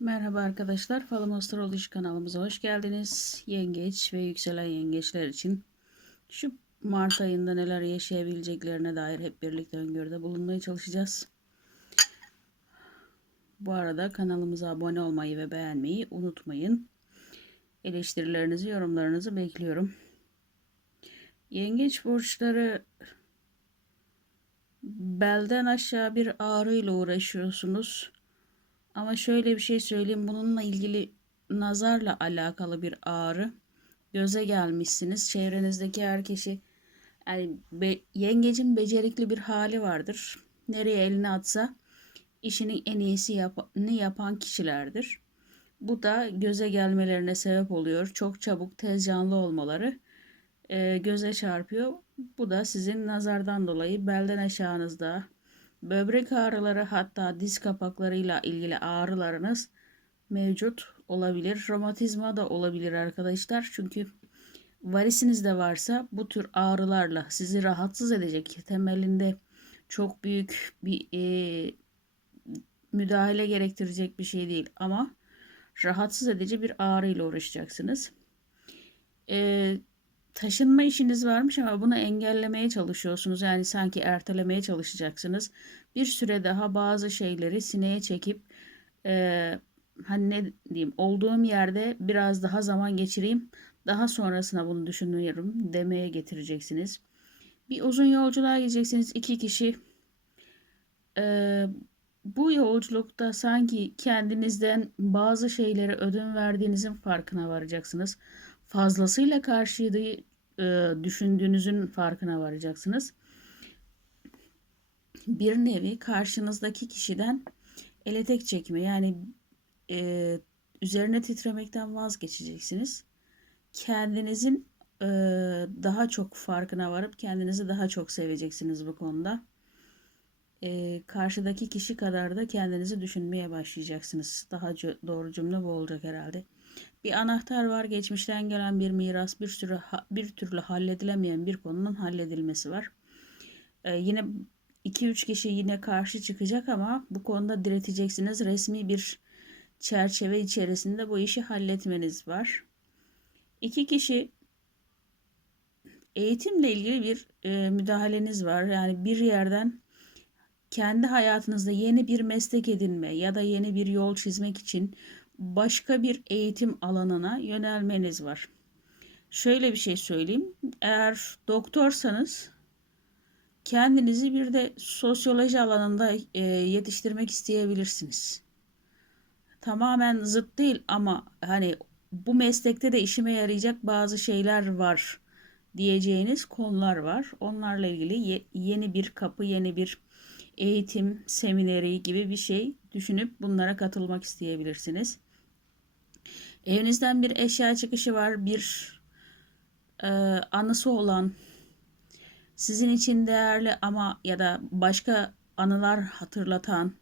Merhaba arkadaşlar, Falım Astroloji kanalımıza hoş geldiniz. Yengeç ve yükselen yengeçler için şu Mart ayında neler yaşayabileceklerine dair hep birlikte öngörüde bulunmaya çalışacağız. Bu arada kanalımıza abone olmayı ve beğenmeyi unutmayın. Eleştirilerinizi, yorumlarınızı bekliyorum. Yengeç burçları belden aşağı bir ağrıyla uğraşıyorsunuz. Ama şöyle bir şey söyleyeyim. Bununla ilgili nazarla alakalı bir ağrı. Göze gelmişsiniz. Çevrenizdeki herkesi yani be, yengecin becerikli bir hali vardır. Nereye elini atsa işinin en iyisi yapanı yapan kişilerdir. Bu da göze gelmelerine sebep oluyor. Çok çabuk tez canlı olmaları e, göze çarpıyor. Bu da sizin nazardan dolayı belden aşağınızda böbrek ağrıları hatta diz kapaklarıyla ilgili ağrılarınız mevcut olabilir. Romatizma da olabilir arkadaşlar. Çünkü varisiniz de varsa bu tür ağrılarla sizi rahatsız edecek temelinde çok büyük bir e, müdahale gerektirecek bir şey değil ama rahatsız edici bir ağrı ile uğraşacaksınız. E, taşınma işiniz varmış ama bunu engellemeye çalışıyorsunuz. Yani sanki ertelemeye çalışacaksınız. Bir süre daha bazı şeyleri sineye çekip e, hani ne diyeyim olduğum yerde biraz daha zaman geçireyim. Daha sonrasına bunu düşünüyorum demeye getireceksiniz. Bir uzun yolculuğa gideceksiniz. iki kişi. E, bu yolculukta sanki kendinizden bazı şeylere ödün verdiğinizin farkına varacaksınız fazlasıyla karşıyı e, düşündüğünüzün farkına varacaksınız. Bir nevi karşınızdaki kişiden ele tek çekme yani e, üzerine titremekten vazgeçeceksiniz. Kendinizin e, daha çok farkına varıp kendinizi daha çok seveceksiniz bu konuda. E, karşıdaki kişi kadar da kendinizi düşünmeye başlayacaksınız. Daha doğru cümle bu olacak herhalde. Bir anahtar var, geçmişten gelen bir miras, bir sürü bir türlü halledilemeyen bir konunun halledilmesi var. Ee, yine 2-3 kişi yine karşı çıkacak ama bu konuda direteceksiniz. Resmi bir çerçeve içerisinde bu işi halletmeniz var. İki kişi eğitimle ilgili bir e, müdahaleniz var. Yani bir yerden kendi hayatınızda yeni bir meslek edinme ya da yeni bir yol çizmek için başka bir eğitim alanına yönelmeniz var. Şöyle bir şey söyleyeyim. Eğer doktorsanız kendinizi bir de sosyoloji alanında e, yetiştirmek isteyebilirsiniz. Tamamen zıt değil ama hani bu meslekte de işime yarayacak bazı şeyler var diyeceğiniz konular var. Onlarla ilgili ye, yeni bir kapı, yeni bir eğitim semineri gibi bir şey düşünüp bunlara katılmak isteyebilirsiniz. Evinizden bir eşya çıkışı var, bir e, anısı olan, sizin için değerli ama ya da başka anılar hatırlatan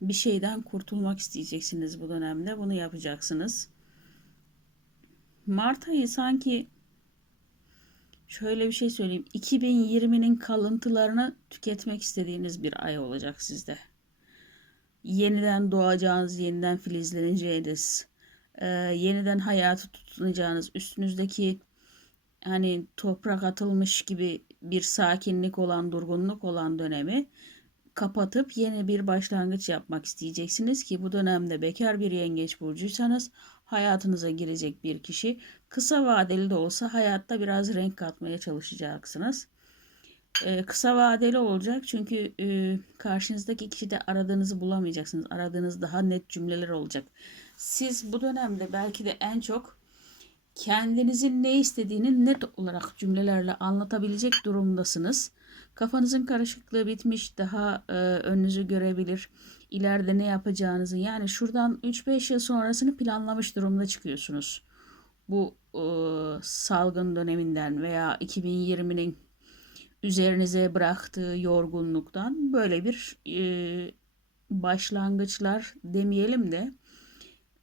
bir şeyden kurtulmak isteyeceksiniz bu dönemde. Bunu yapacaksınız. Mart ayı sanki şöyle bir şey söyleyeyim. 2020'nin kalıntılarını tüketmek istediğiniz bir ay olacak sizde. Yeniden doğacağınız, yeniden filizleneceğiniz, e, yeniden hayatı tutunacağınız, üstünüzdeki hani toprak atılmış gibi bir sakinlik olan, durgunluk olan dönemi kapatıp yeni bir başlangıç yapmak isteyeceksiniz ki bu dönemde bekar bir yengeç burcuysanız hayatınıza girecek bir kişi kısa vadeli de olsa hayatta biraz renk katmaya çalışacaksınız. Ee, kısa vadeli olacak çünkü e, karşınızdaki kişi de aradığınızı bulamayacaksınız. Aradığınız daha net cümleler olacak. Siz bu dönemde belki de en çok kendinizin ne istediğini net olarak cümlelerle anlatabilecek durumdasınız. Kafanızın karışıklığı bitmiş, daha e, önünüzü görebilir, ileride ne yapacağınızı yani şuradan 3-5 yıl sonrasını planlamış durumda çıkıyorsunuz. Bu e, salgın döneminden veya 2020'nin üzerinize bıraktığı yorgunluktan böyle bir e, başlangıçlar demeyelim de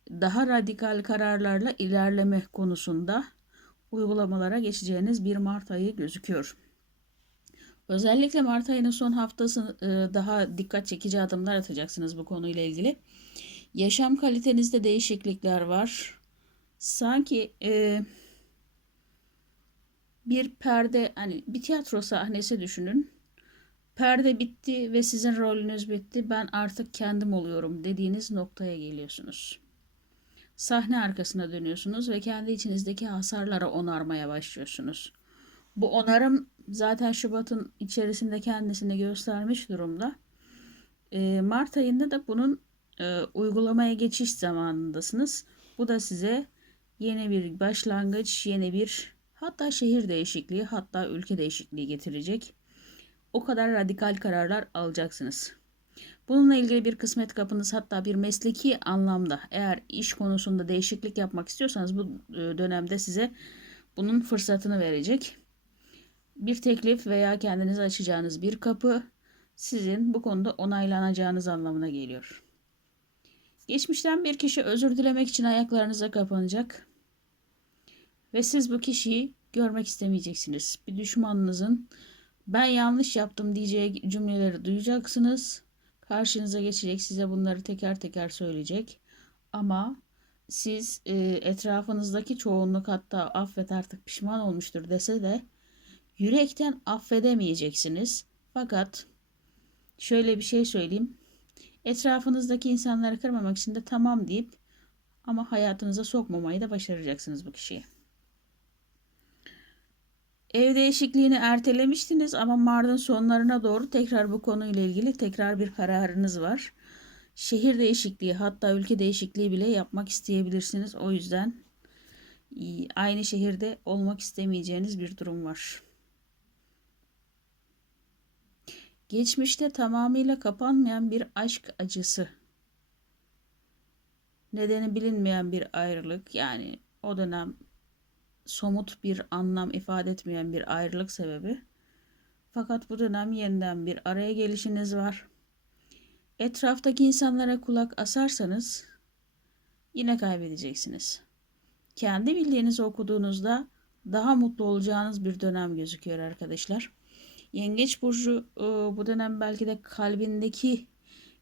daha radikal kararlarla ilerleme konusunda uygulamalara geçeceğiniz bir Mart ayı gözüküyor. Özellikle Mart ayının son haftası e, daha dikkat çekici adımlar atacaksınız bu konuyla ilgili. Yaşam kalitenizde değişiklikler var. Sanki e, bir perde hani bir tiyatro sahnesi düşünün. Perde bitti ve sizin rolünüz bitti. Ben artık kendim oluyorum dediğiniz noktaya geliyorsunuz. Sahne arkasına dönüyorsunuz ve kendi içinizdeki hasarları onarmaya başlıyorsunuz. Bu onarım zaten Şubat'ın içerisinde kendisini göstermiş durumda. Ee, Mart ayında da bunun e, uygulamaya geçiş zamanındasınız. Bu da size yeni bir başlangıç, yeni bir hatta şehir değişikliği, hatta ülke değişikliği getirecek. O kadar radikal kararlar alacaksınız. Bununla ilgili bir kısmet kapınız hatta bir mesleki anlamda eğer iş konusunda değişiklik yapmak istiyorsanız bu e, dönemde size bunun fırsatını verecek. Bir teklif veya kendinize açacağınız bir kapı sizin bu konuda onaylanacağınız anlamına geliyor. Geçmişten bir kişi özür dilemek için ayaklarınıza kapanacak ve siz bu kişiyi görmek istemeyeceksiniz. Bir düşmanınızın ben yanlış yaptım diyeceği cümleleri duyacaksınız. Karşınıza geçecek size bunları teker teker söyleyecek. Ama siz e, etrafınızdaki çoğunluk hatta affet artık pişman olmuştur dese de yürekten affedemeyeceksiniz. Fakat şöyle bir şey söyleyeyim. Etrafınızdaki insanları kırmamak için de tamam deyip ama hayatınıza sokmamayı da başaracaksınız bu kişiye. Ev değişikliğini ertelemiştiniz ama Mart'ın sonlarına doğru tekrar bu konuyla ilgili tekrar bir kararınız var. Şehir değişikliği hatta ülke değişikliği bile yapmak isteyebilirsiniz. O yüzden aynı şehirde olmak istemeyeceğiniz bir durum var. Geçmişte tamamıyla kapanmayan bir aşk acısı. Nedeni bilinmeyen bir ayrılık yani o dönem somut bir anlam ifade etmeyen bir ayrılık sebebi. Fakat bu dönem yeniden bir araya gelişiniz var. Etraftaki insanlara kulak asarsanız yine kaybedeceksiniz. Kendi bildiğinizi okuduğunuzda daha mutlu olacağınız bir dönem gözüküyor arkadaşlar. Yengeç burcu e, bu dönem belki de kalbindeki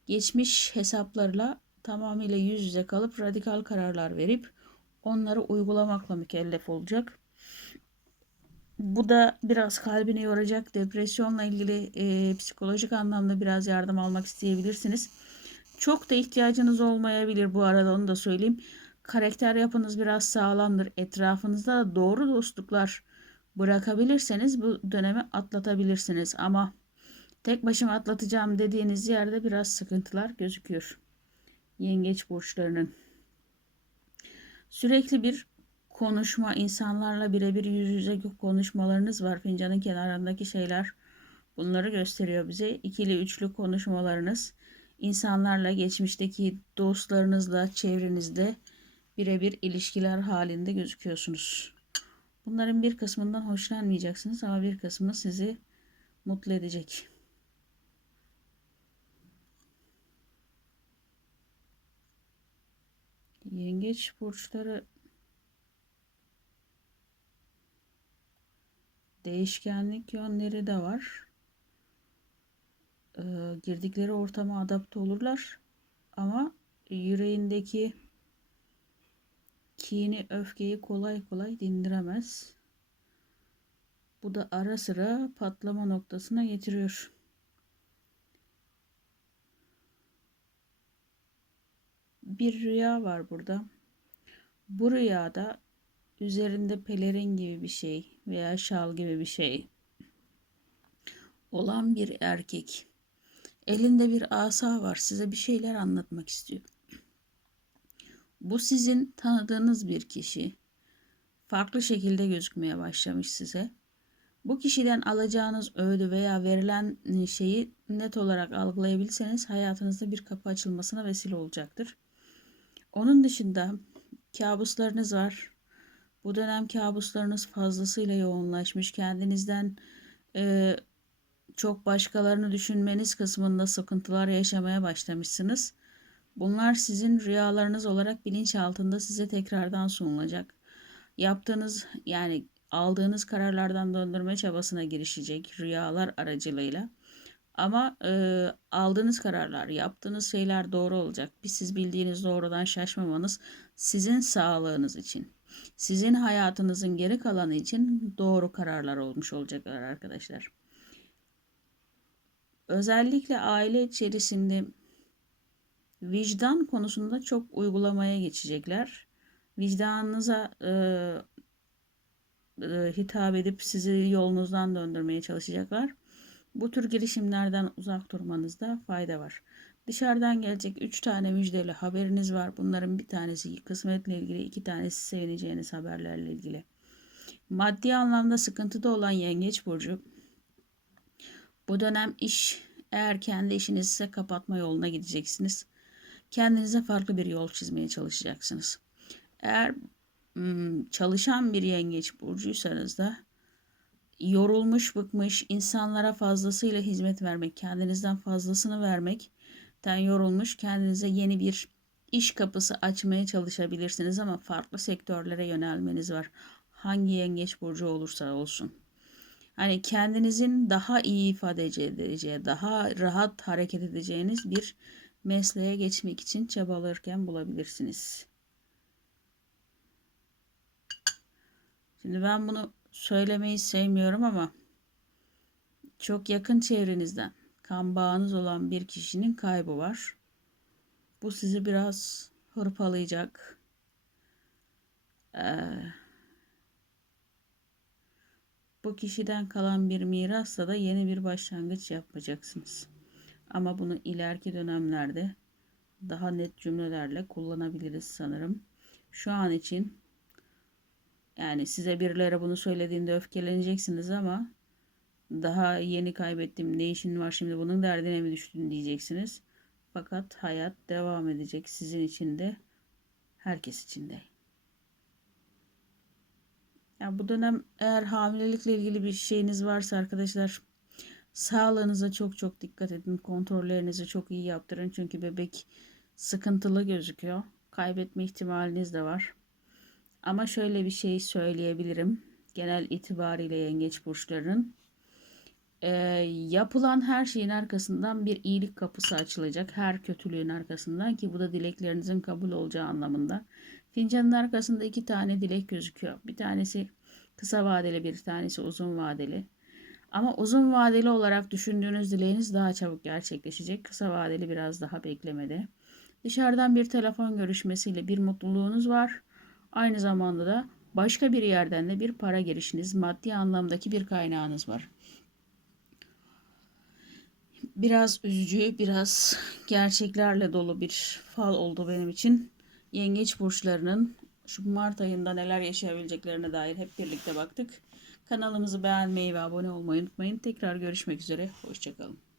geçmiş hesaplarla tamamıyla yüz yüze kalıp radikal kararlar verip onları uygulamakla mükellef olacak. Bu da biraz kalbini yoracak. Depresyonla ilgili e, psikolojik anlamda biraz yardım almak isteyebilirsiniz. Çok da ihtiyacınız olmayabilir bu arada onu da söyleyeyim. Karakter yapınız biraz sağlamdır. Etrafınızda doğru dostluklar bırakabilirseniz bu dönemi atlatabilirsiniz. Ama tek başıma atlatacağım dediğiniz yerde biraz sıkıntılar gözüküyor. Yengeç burçlarının. Sürekli bir konuşma, insanlarla birebir yüz yüze konuşmalarınız var. Fincanın kenarındaki şeyler bunları gösteriyor bize. İkili, üçlü konuşmalarınız, insanlarla, geçmişteki dostlarınızla, çevrenizde birebir ilişkiler halinde gözüküyorsunuz. Bunların bir kısmından hoşlanmayacaksınız ama bir kısmı sizi mutlu edecek. Yengeç burçları değişkenlik yönleri de var. Ee, girdikleri ortama adapte olurlar ama yüreğindeki kini, öfkeyi kolay kolay dindiremez. Bu da ara sıra patlama noktasına getiriyor. Bir rüya var burada. Bu rüyada üzerinde pelerin gibi bir şey veya şal gibi bir şey olan bir erkek. Elinde bir asa var. Size bir şeyler anlatmak istiyor. Bu sizin tanıdığınız bir kişi. Farklı şekilde gözükmeye başlamış size. Bu kişiden alacağınız öğüdü veya verilen şeyi net olarak algılayabilirseniz hayatınızda bir kapı açılmasına vesile olacaktır. Onun dışında kabuslarınız var. Bu dönem kabuslarınız fazlasıyla yoğunlaşmış. Kendinizden e, çok başkalarını düşünmeniz kısmında sıkıntılar yaşamaya başlamışsınız. Bunlar sizin rüyalarınız olarak bilinç altında size tekrardan sunulacak. Yaptığınız yani aldığınız kararlardan döndürme çabasına girişecek rüyalar aracılığıyla. Ama e, aldığınız kararlar, yaptığınız şeyler doğru olacak. Bir siz bildiğiniz doğrudan şaşmamanız sizin sağlığınız için, sizin hayatınızın geri kalanı için doğru kararlar olmuş olacaklar arkadaşlar. Özellikle aile içerisinde vicdan konusunda çok uygulamaya geçecekler. Vicdanınıza e, e, hitap edip sizi yolunuzdan döndürmeye çalışacaklar. Bu tür girişimlerden uzak durmanızda fayda var. Dışarıdan gelecek 3 tane müjdeli haberiniz var. Bunların bir tanesi kısmetle ilgili, iki tanesi sevineceğiniz haberlerle ilgili. Maddi anlamda sıkıntıda olan Yengeç Burcu bu dönem iş eğer kendi işiniz ise kapatma yoluna gideceksiniz. Kendinize farklı bir yol çizmeye çalışacaksınız. Eğer ım, çalışan bir yengeç burcuysanız da yorulmuş, bıkmış, insanlara fazlasıyla hizmet vermek, kendinizden fazlasını vermekten yorulmuş, kendinize yeni bir iş kapısı açmaya çalışabilirsiniz ama farklı sektörlere yönelmeniz var. Hangi yengeç burcu olursa olsun. Hani kendinizin daha iyi ifade edeceği, daha rahat hareket edeceğiniz bir mesleğe geçmek için çabalarken bulabilirsiniz. Şimdi ben bunu söylemeyi sevmiyorum ama çok yakın çevrenizden kan bağınız olan bir kişinin kaybı var. Bu sizi biraz hırpalayacak. Ee, bu kişiden kalan bir mirasla da yeni bir başlangıç yapacaksınız. Ama bunu ileriki dönemlerde daha net cümlelerle kullanabiliriz sanırım. Şu an için yani size birileri bunu söylediğinde öfkeleneceksiniz ama daha yeni kaybettim ne işin var şimdi bunun derdine mi düştün diyeceksiniz. Fakat hayat devam edecek sizin için de herkes için de. Ya bu dönem eğer hamilelikle ilgili bir şeyiniz varsa arkadaşlar sağlığınıza çok çok dikkat edin. Kontrollerinizi çok iyi yaptırın çünkü bebek sıkıntılı gözüküyor. Kaybetme ihtimaliniz de var. Ama şöyle bir şey söyleyebilirim. Genel itibariyle yengeç burçlarının e, yapılan her şeyin arkasından bir iyilik kapısı açılacak. Her kötülüğün arkasından ki bu da dileklerinizin kabul olacağı anlamında. Fincanın arkasında iki tane dilek gözüküyor. Bir tanesi kısa vadeli, bir tanesi uzun vadeli. Ama uzun vadeli olarak düşündüğünüz dileğiniz daha çabuk gerçekleşecek. Kısa vadeli biraz daha beklemede. Dışarıdan bir telefon görüşmesiyle bir mutluluğunuz var. Aynı zamanda da başka bir yerden de bir para girişiniz, maddi anlamdaki bir kaynağınız var. Biraz üzücü, biraz gerçeklerle dolu bir fal oldu benim için. Yengeç burçlarının şu Mart ayında neler yaşayabileceklerine dair hep birlikte baktık. Kanalımızı beğenmeyi ve abone olmayı unutmayın. Tekrar görüşmek üzere. Hoşçakalın.